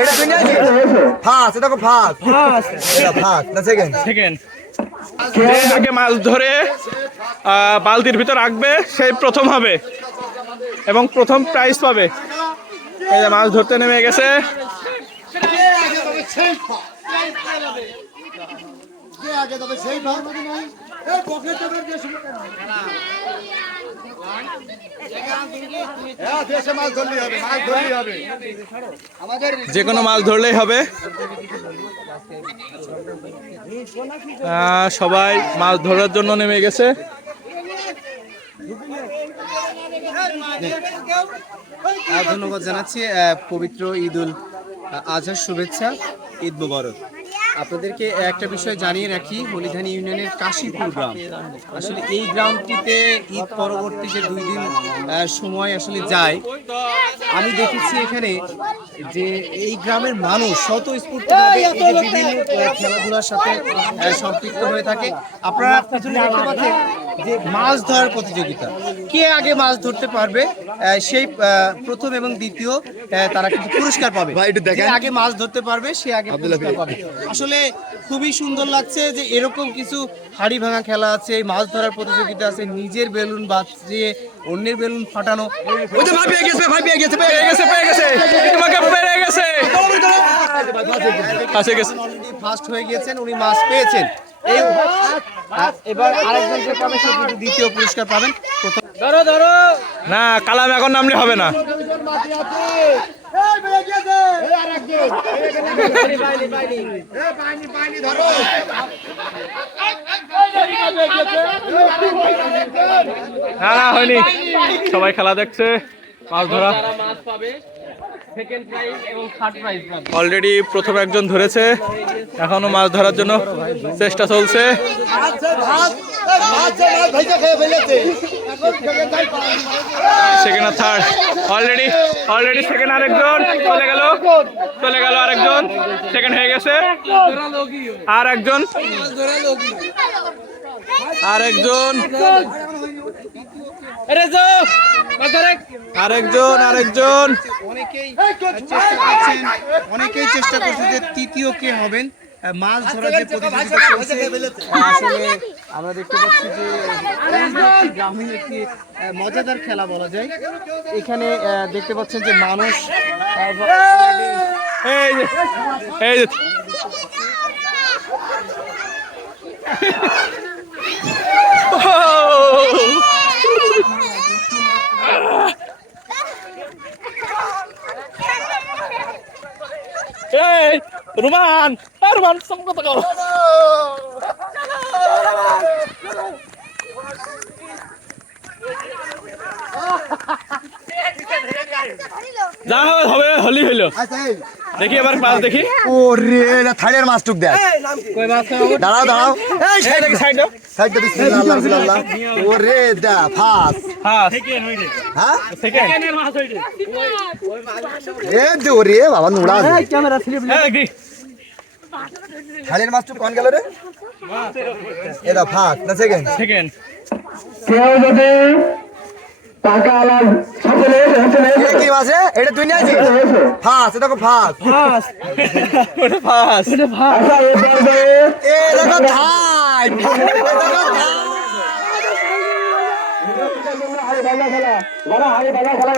এটা দুনিয়া কি ফার্স্ট এটা কো ফার্স্ট এটা ফার্স্ট না সেকেন্ড সেকেন্ড যে আগে মাছ ধরে বালতির ভিতর রাখবে সেই প্রথম হবে এবং প্রথম প্রাইজ পাবে। এই যে মাছ ধরতে নেমে গেছে। যে কোনো মাছ ধরলেই হবে। সবাই মাছ ধরার জন্য নেমে গেছে। ধন্যবাদ জানাচ্ছি। পবিত্র ঈদুল আজহার শুভেচ্ছা, ঈদ মোবারক। আপনাদেরকে একটা বিষয় জানিয়ে রাখি, হলিধানি ইউনিয়নের কাশীপুর গ্রাম, আসলে এই গ্রামটিতে ঈদ পরবর্তী যে 2 দিন সময় আসলে যায়, আমি দেখেছি এখানে যে এই গ্রামের মানুষ স্বতঃস্ফূর্তভাবে বিভিন্ন খেলাধুলার সাথে সম্পৃক্ত হয়ে থাকে। আপনারা পিছনে দেখতে পাচ্ছেন যে মাছ ধরার প্রতিযোগিতা, কে আগে মাছ ধরতে পারবে সেই প্রথম এবং দ্বিতীয় তারা কিন্তু পুরস্কার পাবে। যে আগে মাছ ধরতে পারবে সে আগে পুরস্কার পাবে। আসলে খুবই সুন্দর লাগছে যে এরকম কিছু হাড়ি ভাঙা খেলা আছে, মাছ ধরার প্রতিযোগিতা আছে, নিজের বেলুন বাজিয়ে অন্যের বেলুন ফাটানো। ফার্স্ট হয়ে গিয়েছেন, উনি মাছ পেয়েছেন। এই এবার আরেকজনকে পাবে, সে কিন্তু দ্বিতীয় পুরস্কার পাবেন। না, কালাম এখন নামলে হবে না। না হয়নি, সবাই খেলা দেখছে। মাছ ধরা অলরেডি প্রথম একজন ধরেছে, এখনো মাছ ধরার জন্য চেষ্টা চলছে। সেকেন্ড আর থার্ড অলরেডি সেকেন্ড আরেকজন চলে গেল আরেকজন সেকেন্ড হয়ে গেছে। আরেকজন অনেকেই চেষ্টা করছে যে তৃতীয় কে হবেন। মাছ ধরার যে প্রতিযোগিতা চলছে, আসলে আমরা দেখতে পাচ্ছি যে গ্রামীণ একটি মজাদার খেলা বলা যায়। এখানে দেখতে পাচ্ছেন যে মানুষ এই যে রুমান সম্মত করো। যা হবে হলি হইল। দেখি এবার মাছ দেখি। ওরে এটা থাইলের মাছ টুক দেখ। দাঁড়াও এই সাইড বিসমিল্লাহ। ওরে দা ফাস হ্যাঁ সেকেন্ডের মাছ হইছে। এ দে ওরে বাবা নোড়া দে ক্যামেরা স্লিপ দেখি। থাইলের মাছ টুক কোন গেল রে? এটা ফাস না সেকেন্ড কেউ যদি টাকা আলাম সকলে কি মাছ রে? এটা দুনিয়া কি ফাস এটা কো ফাস ওটা ফাস এ দেখো থাই হাড়ি ভাঙা খেলা, যারা হাড়ি ভাঙা খেলা